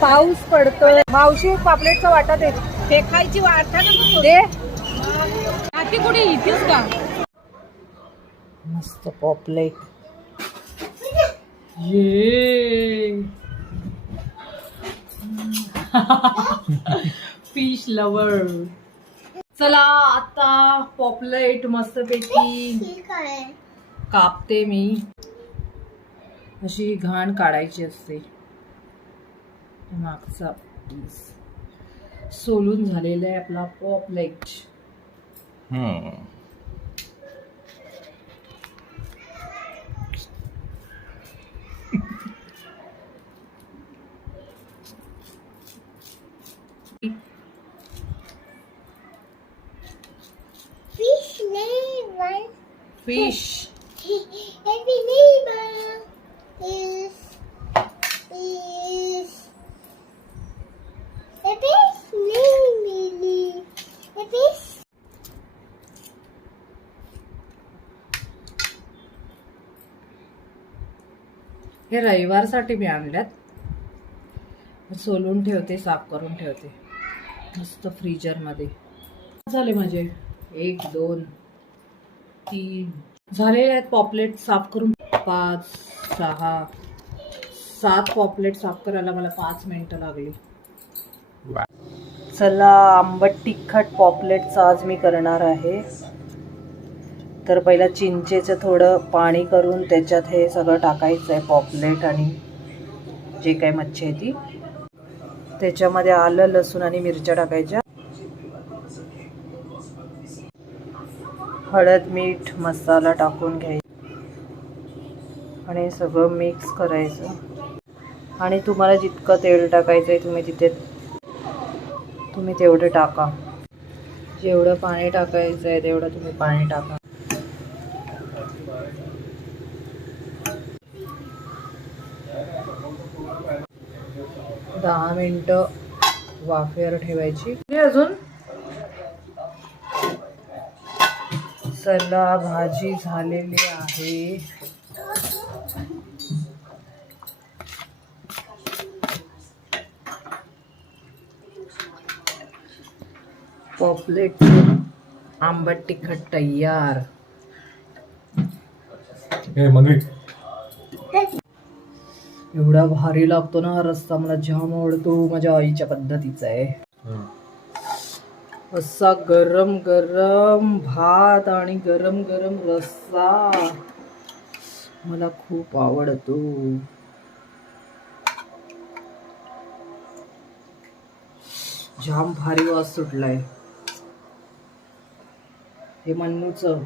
पाऊस पडतोय. मावशी पापलेटचा वाटा दे. फेकायची वाटा ना दे. ती कुठे इथेच का? मस्त पॉपलेट. ये. फिश लवर चला आता पॉपलेट मस्तपैकी कापते मी. अशी घाण काढायची असते. मागचा piece. सोलून झालेला आहे आपला पॉपलेट Fish neighbor. फिश हे रविवारसाठी मी आणल्यात. सोलून ठेवते साफ करून ठेवते. मस्त फ्रीजरमध्ये. झाले माझे? एक दोन तीन. झालेले आहेत पॉपलेट साफ करून. पाच सहा सात पॉपलेट साफ करायला मला पाच मिनटं लागली. चला आंबट तिखट पॉपलेटचं आज मी करणार आहे. तर पहिला चिंचेचं थोडं पाणी करून त्याच्यात हे सगळं टाकायचं आहे पॉपलेट आणि जे काय मच्छी आहे ती. त्याच्यामध्ये आलं लसूण आणि मिरच्या टाकायच्या. हळद मीठ मसाला टाकून घ्यायचा. आणि सगळं मिक्स करायचं. आणि तुम्हाला जितकं तेल टाकायचं आहे तुम्ही तिथे तुम्ही तेवढं टाका. जेवढं पाणी टाकायचं आहे तेवढं तुम्ही पाणी टाका. दहा मिनटं वाफेवर ठेवायची. अजून चला भाजी झालेली आहे. पॉपलेट आंबट तिखट तयार. हे एवढा भारी लागतो ना हा रस्ता. मला जाम आवडतो माझ्या आईच्या पद्धतीचा आहे. असा गरम गरम भात आणि गरम गरम रस्सा. मला खूप आवडतो. जाम भारी वास सुटलाय. हे मन्नूचं.